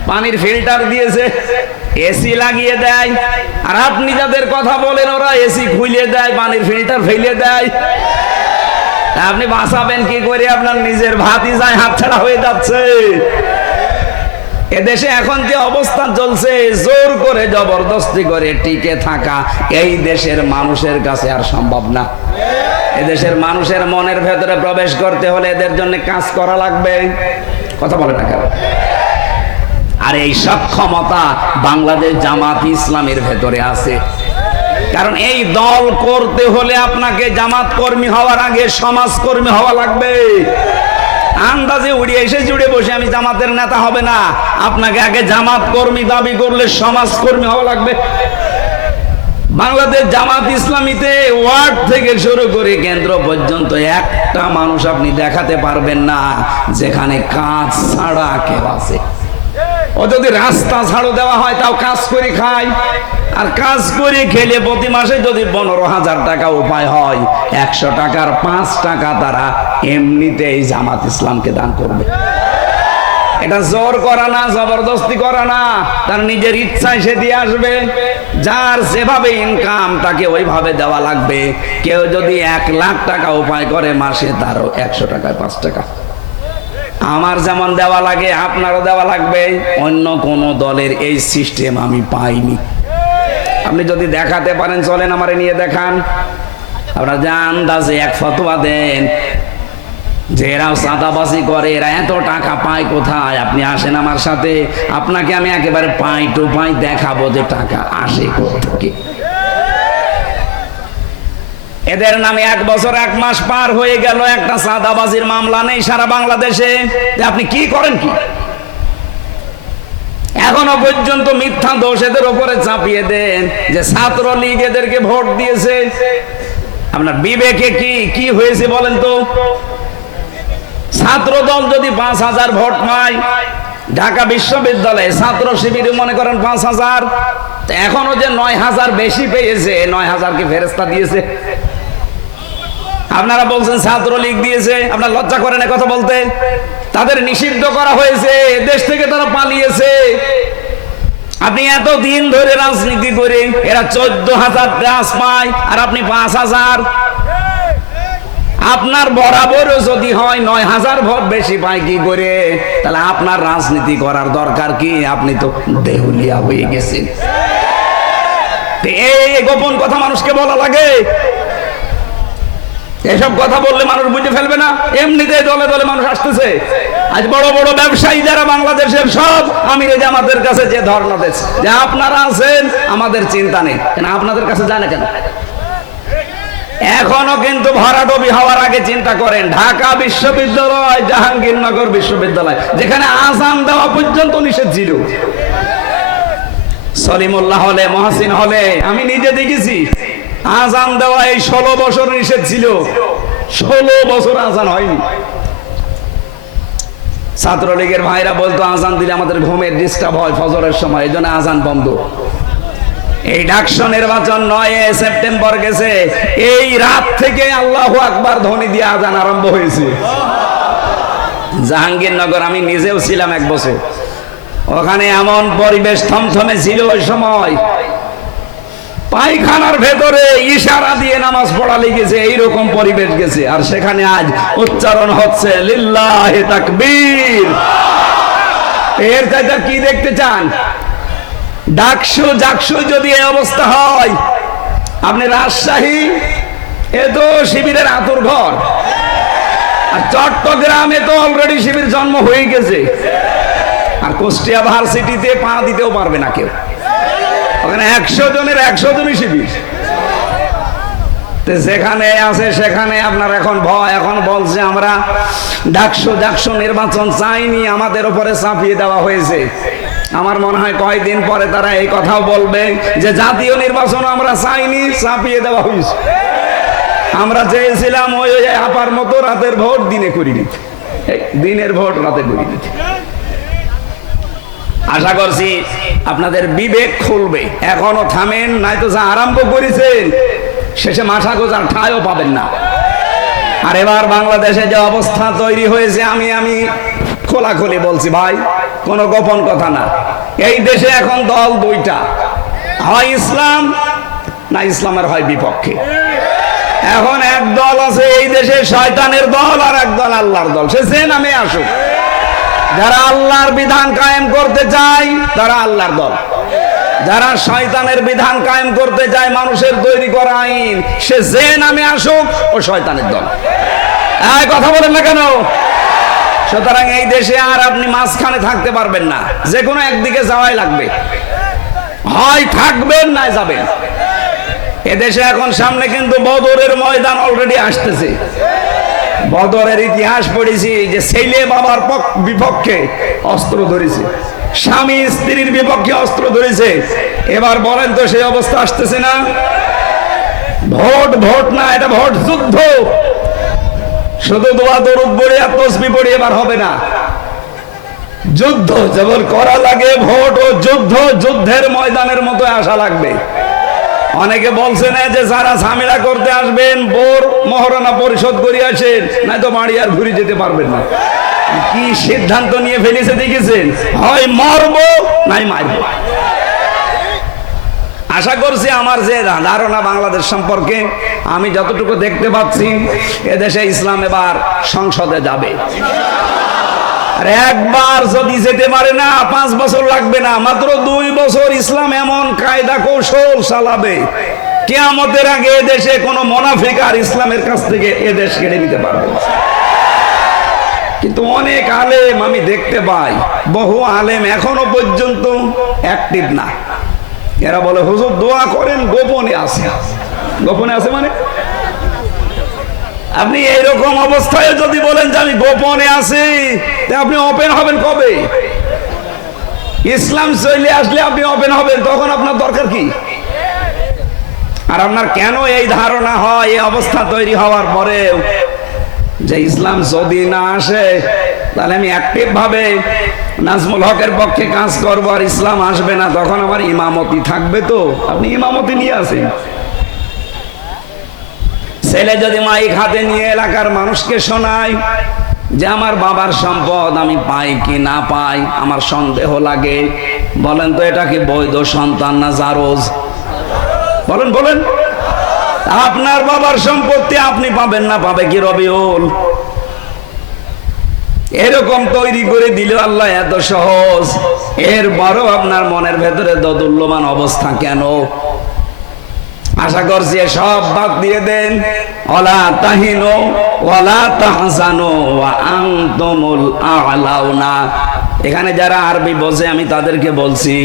পানির ফিল্টার দিয়েছে, এসি লাগিয়ে দেয়, আর আপনি যাদের কথা বলেন ওরা এসি খুলে দেয়, পানির ফিল্টার ফেলে দেয়। আপনি বাঁচাবেন কি করে? আপনার নিজের ভাতিজায় হাতছাড়া হয়ে যাচ্ছে। এদেশে এখন যে অবস্থা চলছে, জোর করে জবরদস্তি করে টিকে থাকা এই দেশের মানুষের কাছে আর সম্ভব না। এদেশের মানুষের মনের ভেতরে প্রবেশ করতে হলে এদের জন্য কাজ করা লাগবে। কথা বলে না কেন? আর এই সক্ষমতা বাংলাদেশ জামাত ইসলামের ভেতরে আছে। কারণ এই দল করতে হলে আপনাকে জামাত কর্মী হওয়ার আগে সমাজ কর্মী হওয়া লাগবে। আন্দাজে উড়িয়ে এসে জুড়ে বসে আমি জামাতের নেতা হবে না, আপনাকে আগে জামাত কর্মী দাবি করলে সমাজ কর্মী হওয়া লাগবে। বাংলাদেশ জামাত ইসলামীতে ওয়ার্ড থেকে শুরু করে কেন্দ্র পর্যন্ত একটা মানুষ আপনি দেখাতে পারবেন না যেখানে কাজ ছাড়া কেউ আছে। ও যদি রাস্তা ঝাড়ু দেওয়া হয় তাও কাজ করে খায়, আর কাজ করে খেলে প্রতি মাসে যদি 15,000 টাকা উপায় হয়, 100 টাকার 5 টাকা তারা এমনিতেই জামাত ইসলামকে দান করবে। এটা জোর করা না, জবরদস্তি করা না, তার নিজের ইচ্ছায় সে দিয়ে আসবে। যার যেভাবে ইনকাম তাকে ওইভাবে দেওয়া লাগবে। কেউ যদি 1 লাখ টাকা উপায় করে মাসে, তারও 100 টাকায় 5 টাকা। আমার যেমন দেওয়া লাগে আপনারও দেওয়া লাগবে। অন্য কোন দলের এই সিস্টেম আমি পাইনি। আপনি যদি দেখাতে পারেন চলেন আমারে নিয়ে দেখান। আপনারা যে আন্দাজে এক ফতোয়া দেন যে এরাও চাঁদাবাজি করে, এরা এত টাকা পায় কোথায়, আপনি আসেন আমার সাথে, আপনাকে আমি একেবারে পাই টু পাই দেখাবো যে টাকা আসে কোথেকে। এদের নামে 1 বছর 1 মাস পার হয়ে গেল, একটা চাঁদাবাজির মামলা নেই সারা বাংলাদেশে। আপনি কি করেন কি? এখনো পর্যন্ত মিথ্যা দোষ এদের উপরে চাপিয়ে দেন যে ছাত্রলীগ এদেরকে ভোট দিয়েছে। আপনার বিবেকে কি হয়েছে বলেন তো? ছাত্র দল যদি 5,000 ভোট পায়, ঢাকা বিশ্ববিদ্যালয়ে ছাত্র শিবিরে মনে করেন 5,000, এখনো যে 9,000 বেশি পেয়েছে, 9,000 কি ফেরেশতা দিয়েছে? আপনারা বলছেন ছাত্রলীগ দিয়েছে, আপনার লজ্জা করে না কথা বলতে? তাদের নিষিদ্ধ করা হয়েছে, দেশ থেকে তারা পালিয়েছে। আপনি এত দিন ধরে রাজনীতি করে এরা 14,000 ট্রাস পায়, আর আপনি 5,000। আপনার বরাবরও যদি হয় 9,000 ভোট বেশি পায় কি করে? তাহলে আপনার রাজনীতি করার দরকার কি? আপনি তো দেউলিয়া হয়ে গেছেন। এই গোপন কথা মানুষকে বলা লাগে? এসব কথা বললে মানুষ বুঝে ফেলবে না? এমনিতে দলে দলে মানুষ আসতেছে। আজ বড় বড় ব্যবসায়ী যারা বাংলাদেশের সব আমির জামাতের কাছে যে ধর্ণা দিচ্ছে যে আপনারা আছেন, আমাদের চিন্তা নেই, কেন আপনাদের কাছে যায় না কেন? এখনো কিন্তু ভরাডুবি হওয়ার আগে চিন্তা করেন। ঢাকা বিশ্ববিদ্যালয়, জাহাঙ্গীরনগর বিশ্ববিদ্যালয়, যেখানে আযান দেওয়া পর্যন্ত নিষেধ ছিল, সলিমুল্লাহ হলে, মহসিন হলে আমি নিজে দেখেছি আযান দেওয়া এই 16 বছর নিষেধ ছিল। 16 বছর আযান হয়নি। ছাত্রলীগের ভাইরা বলতো আযান দিলে আমাদের ঘুমের ডিস্টার্ব হয় ফজরের সময়, এই জন্য আযান বন্ধ। এই ডাকসু নির্বাচন 9 সেপ্টেম্বর গেছে, এই রাত থেকে আল্লাহু আকবার ধ্বনি দিয়ে আযান আরম্ভ হয়েছে। জাহাঙ্গীরনগর আমি নিজেও ছিলাম 1 বছর, ওখানে এমন পরিবেশ থমথমে ছিল ওই সময়, পায়খানার ভেতরে ইশারা দিয়ে নামাজ পড়া লিখেছে, এইরকম পরিবেশ গেছে। আর সেখানে আজ উচ্চারণ হচ্ছে লিল্লাহি তাকবীর। এর চাইতে কি দেখতে চান? ডাকসু জাকসু যদি এই অবস্থা হয়, আপনি রাজশাহী এ তো শিবিরের আতুর ঘর, আর চট্টগ্রামে তো অলরেডি শিবির জন্ম হয়ে গেছে, আর কুষ্টিয়া ভার্সিটিতে পা দিতেও পারবে না কেউ। ওখানে 100 জনের 100 জনই শিবির। যেখানে আছে সেখানে আপনার এখন ভয়। এখন বলছে আমরা ডাকসু নির্বাচন চাইনি, আমাদের উপরে চাপিয়ে দেওয়া হয়েছে। আমার মনে হয় কয়েকদিন পরে তারা এই কথাও বলবে যে জাতীয় নির্বাচন আমরা চাইনি, চাপিয়ে দেওয়া হয়েছে। আমরা চেয়েছিলাম ওই আপার মতো রাতের ভোট দিনে করি নিতে, দিনের ভোট রাতে করি নিতে। আশা করছি আপনাদের বিবেক খুলবে। এখনো থামেন, নাই তো যা আরম্ভ করেছেন শেষে মাথা গোজার ঠাঁইও পাবেন না। আর এবার বাংলাদেশে যে অবস্থা তৈরি হয়েছে, আমি খোলাখুলি বলছি ভাই, কোনো গোপন কথা না। এই দেশে এখন দল দুইটা, হয় ইসলাম না ইসলামের হয় বিপক্ষে। এখন এক দল আছে এই দেশে শয়তানের দল, আর এক দল আল্লাহর দল। সে যে নামে আসুক, যারা আল্লাহর বিধান কায়েম করতে চায় তারা আল্লাহর দল, যারা শয়তানের বিধান কায়েম করতে চায় মানুষের তৈরি করা আইন, সে যে নামে আসুক ও শয়তানের দল। এই কথা বলেন না কেন? সুতরাং এই দেশে আর আপনি মাঝখানে থাকতে পারবেন না, যে কোনো একদিকে যাওয়াই লাগবে, হয় থাকবেন না যাবেন। এদেশে এখন সামনে কিন্তু বদরের ময়দান অলরেডি আসতেছে। বদরের ইতিহাস পড়েছি যে ছেলে বাবার বিপক্ষে অস্ত্র ধরেছে, স্বামী স্ত্রীর বিপক্ষে অস্ত্র ধরেছে। এবার বলেন তো সেই অবস্থা আসতেছে না? ভোট না, এটা ভোট যুদ্ধ। শুধু দোয়া দরুদ পড়ে আর তসবিহ পড়ে এবার হবে না, যুদ্ধ যেমন করা লাগে ভোট ও যুদ্ধ, যুদ্ধের ময়দানের মতো আসা লাগবে। অনেকে বলছে না যে যারা ঝামেলা করতে আসবেন বোর মহারণা পরিশোধ করে আসেন, নাই তো বাড়ি আর ঘুরে যেতে পারবেন না। কি সিদ্ধান্ত নিয়ে ফেলেছে দেখেছেন? হয় মরবো নাই মারবো। আশা করছি আমার যে ধারণা বাংলাদেশ সম্পর্কে, আমি যতটুকু দেখতে পাচ্ছি এদেশে ইসলাম এবার সংসদে যাবে। আর একবার যদি যেতে পারে না, 5 বছর লাগবে না, মাত্র 2 বছর ইসলাম এমন কায়দা কৌশল চালাবে, কিয়ামতের আগে এদেশে কোনো মুনাফিক আর ইসলামের কাছ থেকে এদেশ কেড়ে নিতে পারবে। কিন্তু অনেক আলেম আমি দেখতে পাই, বহু আলেম এখনো পর্যন্ত অ্যাক্টিভ না। এরা বলে হুজুর দোয়া করেন, গোপনে আছে। গোপনে আছে মানে আপনি এইরকম অবস্থায় যদি বলেন যে আমি গোপনে আছি, আপনি ওপেন হবেন কবে? ইসলাম চলে আসলে আপনি ওপেন হবেন, তখন আপনার দরকার কি? আর আপনার কেন এই ধারণা হয় এই অবস্থা তৈরি হওয়ার পরেও যে ইসলাম যদি না আসে তাহলে আমি অ্যাক্টিভ ভাবে নাজমুল হকের পক্ষে কাজ করবো আর ইসলাম আসবে না, তখন আমার ইমামতি থাকবে। তো আপনি ইমামতি নিয়ে আসেন। ছেলে যদি মাইক হাতে নিয়ে এলাকার মানুষকে শোনায় যে আমার বাবার সম্পদ আমি পাই কি না পাই আমার সন্দেহ লাগে, বলেন তো এটা কি বৈধ সন্তান না জারজ? বলেন বলেন। আপনার বাবার সম্পত্তি আপনি পাবেন না, পাবে কি রবিউল? এরকম তৈরি করে দিল আল্লাহ, এত সহজ। এরপরও আপনার মনের ভেতরে দোদুল্যমান অবস্থা কেন? আশা করছি সব বাদ দিয়ে দেন। ওয়ালা তাহিনু ওয়ালা তাহজানু ওয়া আনতুমুল আ'লাউনা। এখানে যারা আরবি বোঝে আমি তাদেরকে বলছি,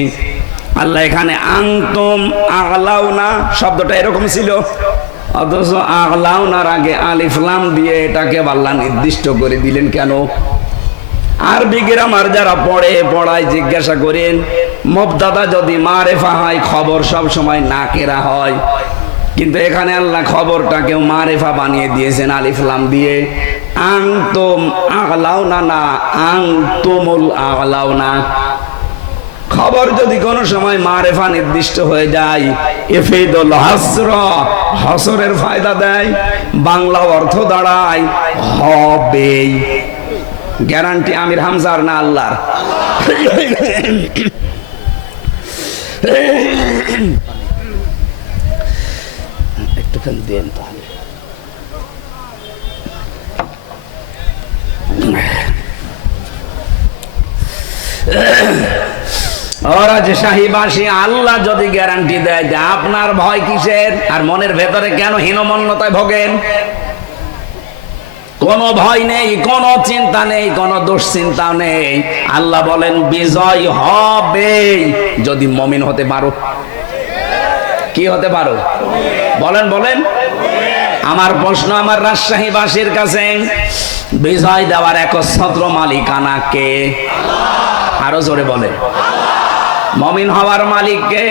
আল্লাহ এখানে আনতুম আ'লাউনা শব্দটা এরকম ছিল, অথচ আ'লাউনার আগে আলিফ লাম দিয়ে এটাকে আল্লাহ নির্দিষ্ট করে দিলেন কেন? আরবি গ্রামার যারা পড়ায় জিজ্ঞাসা করেন, মুবতাদা যদি মারেফা হয় খবর সব সময় নাকেরা হয়, কিন্তু এখানে আল্লাহ খবরটাকেও মারেফা বানিয়ে দিয়েছেন আলিফ লাম দিয়ে। আনতুম আ'লাউনা না আনতুমুল আ'লাউনা। খবর যদি কোনো সময় মারেফা নির্দিষ্ট হয়ে যায়, ইফিদুল হাসর, হাসরের ফায়দা দেয়, বাংলা অর্থ দাঁড়ায় হবে। গ্যারান্টি আমির হামজার না আল্লাহর? একটুখানি দেন তাহলে। ওরা যে শাহীবাসী, আল্লাহ যদি গ্যারান্টি দেয় যে আপনার ভয় কিসের, আর মনের ভেতরে কেন হীনমন্যতায় ভোগেন? কোনো ভয় নেই, কোনো চিন্তা নেই, কোনো দুশ্চিন্তা নেই। আল্লাহ বলেন বিজয় হবে যদি মুমিন হতে পারো। কি হতে পারো? বলেন বলেন। আমার প্রশ্ন আমার রাজশাহীবাসীর কাছে, বিজয় দেওয়ার একচ্ছত্র মালিকানা কে? আরো জোরে বলে। মমিন হওয়ার মালিক কে?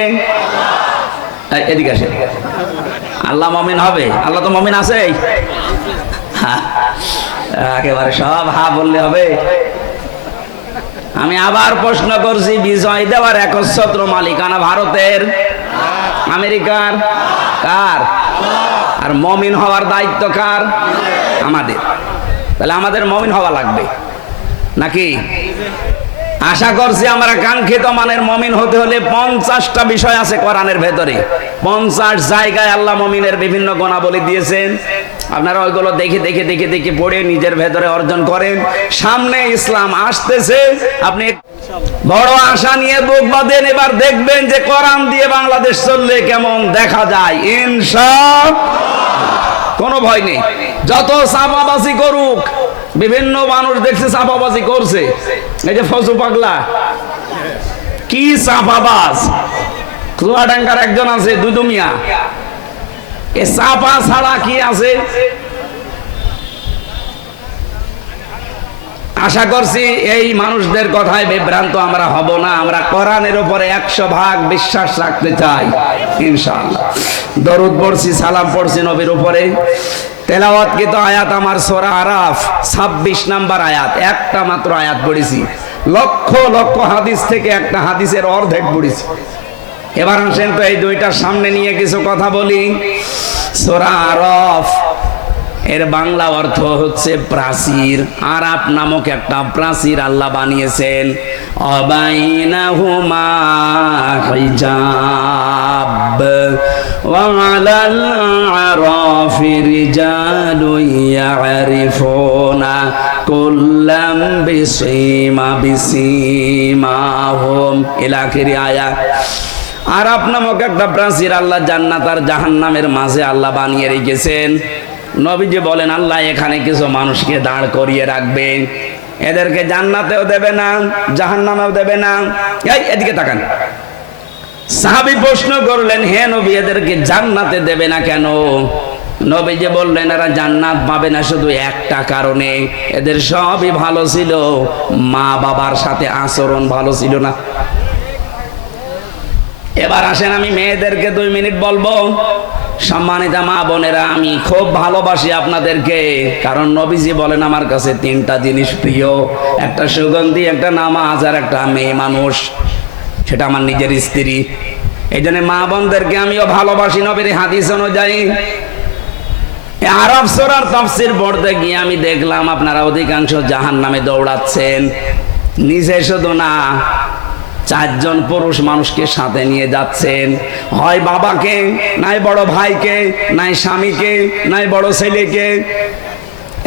এদিকে আসে। আল্লাহ মমিন হবে? আল্লাহ তো মমিন আছে। একেবারে সব হা বললে হবে? আমি আবার প্রশ্ন করছি, বিজয় দেওয়ার একচ্ছত্র মালিকানা ভারতের, আমেরিকার, কার? আর মমিন হওয়ার দায়িত্ব কার? আমাদের। তাহলে আমাদের মমিন হওয়া লাগবে নাকি? আশা করছি আমরা কাঙ্ক্ষিত মানের মমিন হতে হলে 50টা বিষয় আছে কোরআনের ভেতরে। 50 জায়গায় আল্লাহ মমিনের বিভিন্ন গুণাবলী দিয়েছেন। আপনারা ওইগুলো দেখে দেখে দেখে দেখে পড়ে নিজের ভেতরে অর্জন করেন। সামনে ইসলাম আসতেছে, আপনি বড় আশা নিয়ে বুক বাঁধেন। এবার দেখবেন যে কোরআন দিয়ে বাংলাদেশ চললে কেমন দেখা যায়। ইনশাআল্লাহ কোনো ভয় নেই। যত চাপাবাজি করুক, বিভিন্ন মানুষ দেখছে চাপাবাজি করছে। এই যে ফজু পাগলা কি চাপাবাজ, চুয়াডাঙ্গার একজন আছে দুদু মিয়া, এ চাপা ছাড়া কি আছে? আশা করছি এই মানুষদের কথায় বিভ্রান্ত আমরা হব না। আমরা কোরআনের উপরে 100% বিশ্বাস রাখতে চাই ইনশাআল্লাহ। দরুদ পড়ছি, সালাম পড়ছি নবীর উপরে। তেলাওয়াতকৃত আয়াত আমার সূরা আরাফ 26 নাম্বার আয়াত, একটা মাত্র আয়াত পড়েছি। লক্ষ লক্ষ হাদিস থেকে একটা হাদিসের অর্ধেক পড়েছি। এবার আসেন তো এই দুইটার সামনে নিয়ে কিছু কথা বলি। সূরা আরাফ এর বাংলা অর্থ হচ্ছে প্রাচীর। আরাফ নামক একটা প্রাচীর আল্লাহ বানিয়েছেন। অবাইনাহুমা হিজাব ওয়া আলাল আরাফি রিজালুন ইয়ারিফুনা কুল্লাম বিসীমাহুম ইলা আখিরি আয়াত। আরাফ নামক একটা প্রাচীর আল্লাহ জান্নাত আর জাহান্নামের মাঝে আল্লাহ বানিয়ে রেখেছেন। নবীজি বলেন আল্লাহ এখানে কিছু মানুষকে দাঁড় করিয়ে রাখবে, এদেরকে জান্নাতেও দেবে না, জাহান্নামেও দেবে না। এই এদিকে তাকান। সাহাবী প্রশ্ন করলেন, হে নবী এদেরকে জান্নাতে দেবে না কেন? নবীজি বললেন এরা জান্নাত পাবে না শুধু একটা কারণে, এদের সবই ভালো ছিল, মা বাবার সাথে আচরণ ভালো ছিল না। এবার আসেন আমি মেয়েদেরকে 2 মিনিট বলবো। সম্মানিতা মা বোনেরা, আমি খুব ভালোবাসি আপনাদেরকে, কারণ নবীজি বলেন আমার কাছে 3টা জিনিস প্রিয়, একটা সুগন্ধি, একটা নামাজ, আর একটা মেয়ে মানুষ, সেটা আমার নিজের স্ত্রী। এই জন্য মা বোনদেরকে আমিও ভালোবাসি নবীর হাদিস অনুযায়ী। আরাফ সূরার তাফসীর পড়তে গিয়ে আমি দেখলাম আপনারা অধিকাংশ জাহান্নামে দৌড়াচ্ছেন। নিজে শুধু না, 4 জন পুরুষ মানুষকে সাথে নিয়ে যাচ্ছেন, হয় বাবাকে, নাই বড় ভাইকে, নাই স্বামীকে, নাই বড় ছেলেকে।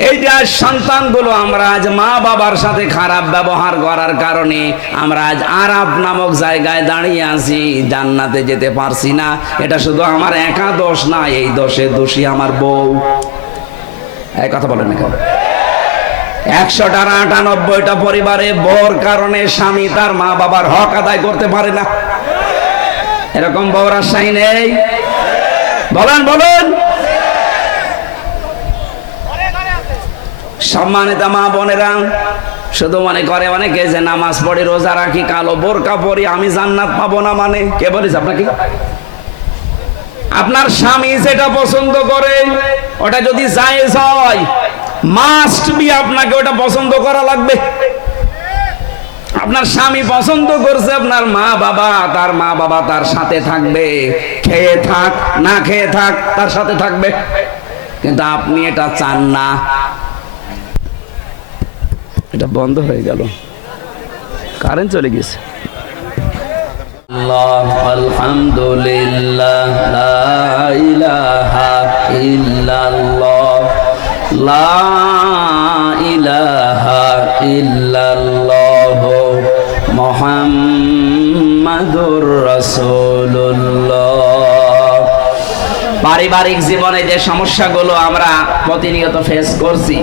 এই যে সন্তানগুলো আমরা আজ মা বাবার সাথে খারাপ ব্যবহার করার কারণে আমরা আজ আরাফ নামক জায়গায় দাঁড়িয়ে আছি, জান্নাতে যেতে পারছি না। এটা শুধু আমার একা দোষ না, এই দোষে দোষী আমার বউ। এই কথা বলেন না কেন? 100টার 98টা পরিবারে বউর কারণে স্বামী তার মা বাবার হক আদায় করতে পারে না। এরকম বউ রাজশাহী নেই? বলেন বলেন। সম্মানিত মা বোনেরা, শুধু মনে করে অনেকে যে নামাজ পড়ি, রোজা রাখি, কালো বোরকা পরি, আমি জান্নাত পাবো না। মানে কে বলেছে আপনাকে? আপনার স্বামী যেটা পছন্দ করে ওটা যদি জায়েজ হয়, মাস্ট বি আপনাকে ওটা পছন্দ করা লাগবে। আপনার স্বামী পছন্দ করছে আপনার মা বাবা, তার মা বাবা তার সাথে থাকবে, খেয়ে থাক না খেয়ে থাক তার সাথে থাকবে। কিন্তু আপনি এটা চান না। এটা বন্ধ হয়ে গেল, কারেন্ট চলে গেছে। আলহামদুলিল্লাহ, লা ইলাহা ইল্লাল্লাহ, লা ইলাহা ইল্লাল্লাহ, মুহাম্মাদুর রাসূলুল্লাহ। পারিবারিক জীবনে যে সমস্যাগুলো আমরা প্রতিনিয়ত ফেস করছি,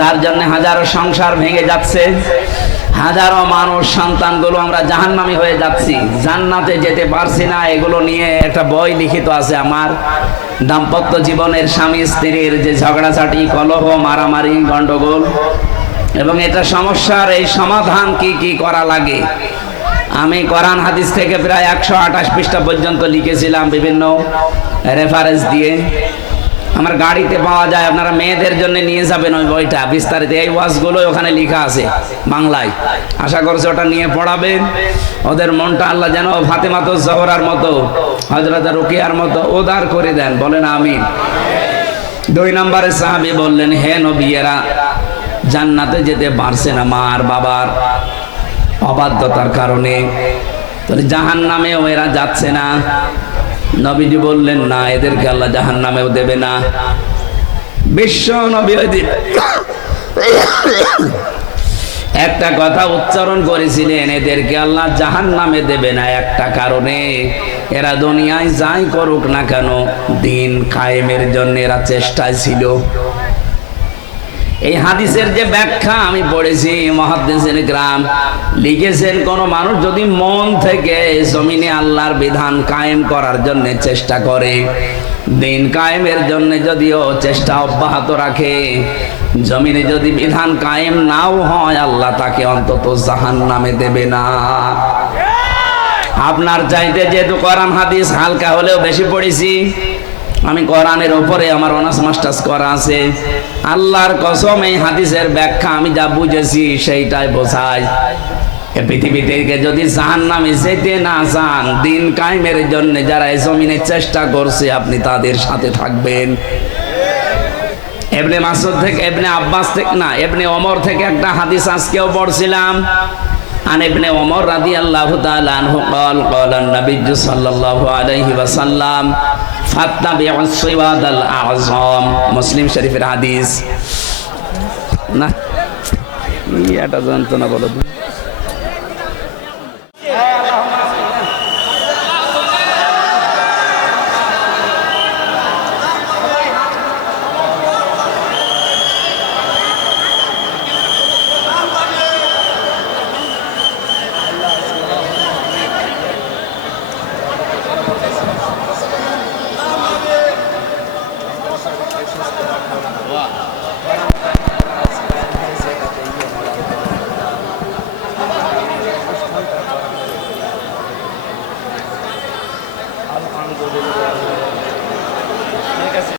যার জন্য হাজারো সংসার ভেঙে যাচ্ছে, হাজারো মানুষ সন্তানগুলো আমরা জাহান্নামী হয়ে যাচ্ছি, জান্নাতে যেতে পারছি না। এগুলো নিয়ে একটা বই লিখিত আছে আমার, দাম্পত্য জীবনের স্বামী স্ত্রীর যে ঝগড়াঝাটি, কলহ, মারামারি, গন্ডগোল, এবং এটা সমস্যার এই সমাধান কি কি করা লাগে। আমি কোরআন হাদিস থেকে প্রায় 128 পৃষ্ঠা পর্যন্ত লিখেছিলাম বিভিন্ন রেফারেন্স দিয়ে। আমার গাড়িতে পাওয়া যায়, আপনারা মেয়েদের জন্য নিয়ে যাবেন ওই বইটা বিস্তারিত। এই ওয়াজগুলো ওখানে লেখা আছে বাংলায়। আশা করছি ওটা নিয়ে পড়াবেন। ওদের মনটা আল্লাহ যেন ফাতেমাতুজ জোহরার মতো, হযরত রুকিয়ার মতো উদার করে দেন, বলেন আমিন। 2 নম্বরে সাহাবী বললেন, হে নবী, এরা জান্নাতে যেতে পারছে না মার বাবার অবাধ্যতার কারণে, তাহলে জাহান্নামেও এরা যাচ্ছে না। নবীজি বললেন, না, এদেরকে আল্লাহ জাহান্নামেও দেবে না। বিশ্ব নবী একটা কথা উচ্চারণ করেছিলেন, এদেরকে আল্লাহ জাহান্নামে দেবে না একটা কারণে, এরা দুনিয়ায় যাই করুক না কেন দিন কায়েমের জন্য এরা চেষ্টায় ছিল। এই হাদিসের যে ব্যাখ্যা আমি পড়েছি, মুহাদ্দিসিন গ্রাম লিখেছেন, কোন মানুষ যদি মন থেকে জমিনে আল্লাহর বিধান কায়েম করার জন্য চেষ্টা করে, দিন কায়েমের জন্য যদিও চেষ্টা অব্যাহত রাখে, জমিনে যদি বিধান কায়েম নাও হয়, আল্লাহ তাকে অন্তত জাহান্নামে দেবে না। আপনার চাইতে যেহেতু কোরআন হাদিস হালকা হলেও বেশি পড়েছি, আমি কোরআনের উপরে আমার অনার্স মাস্টার্স করা আছে, আল্লাহর কসম এই হাদিসের ব্যাখ্যা আমি যা বুঝেছি সেইটাই বোঝায়। এই পৃথিবী থেকে যদি জাহান্নামে যেতে না চান, দিন কায়েমের জন্য যারা এই জমিনে চেষ্টা করছে, আপনি তাদের সাথে থাকবেন। ইবনে মাসউদ থেকে, ইবনে আব্বাস থেকে না, ইবনে ওমর থেকে একটা হাদিস আজকেও পড়ছিলাম। عن ابن عمر رضي الله تعالى عنه قال قال النبي صلى الله عليه وسلم فاتبعوا الصراط الأعظم মুসলিম শরীফের হাদিস। না এটা জানতো না, বলো তো।